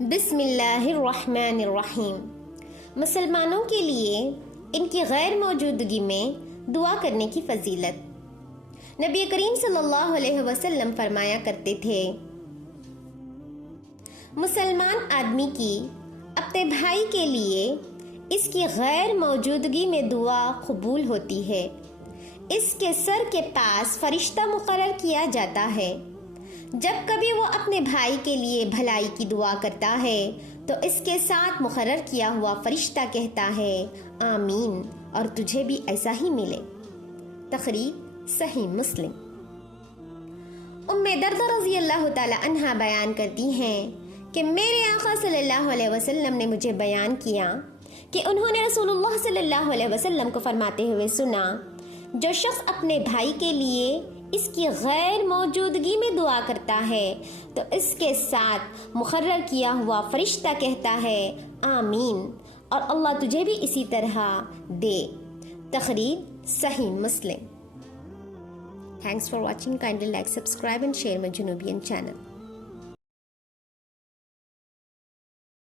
بسم اللہ الرحمن الرحیم۔ مسلمانوں کے لیے ان کی غیر موجودگی میں دعا کرنے کی فضیلت۔ نبی کریم صلی اللہ علیہ وسلم فرمایا کرتے تھے، مسلمان آدمی کی اپنے بھائی کے لیے اس کی غیر موجودگی میں دعا قبول ہوتی ہے۔ اس کے سر کے پاس فرشتہ مقرر کیا جاتا ہے۔ جب کبھی وہ اپنے بھائی کے لیے بھلائی کی دعا کرتا ہے تو اس کے ساتھ مقرر کیا ہوا فرشتہ کہتا ہے آمین، اور تجھے بھی ایسا ہی ملے۔ تخریج صحیح مسلم۔ ام دردہ رضی اللہ تعالی عنہا بیان کرتی ہیں کہ میرے آقا صلی اللہ علیہ وسلم نے مجھے بیان کیا کہ انہوں نے رسول اللہ صلی اللہ علیہ وسلم کو فرماتے ہوئے سنا، جو شخص اپنے بھائی کے لیے اس کی غیر موجودگی میں دعا کرتا ہے تو اس کے ساتھ مقرر کیا ہوا فرشتہ کہتا ہے آمین، اور اللہ تجھے بھی اسی طرح دے۔ تخریج صحیح مسلم۔ Thanks for watching. Kindly like, subscribe and share my Junubian channel.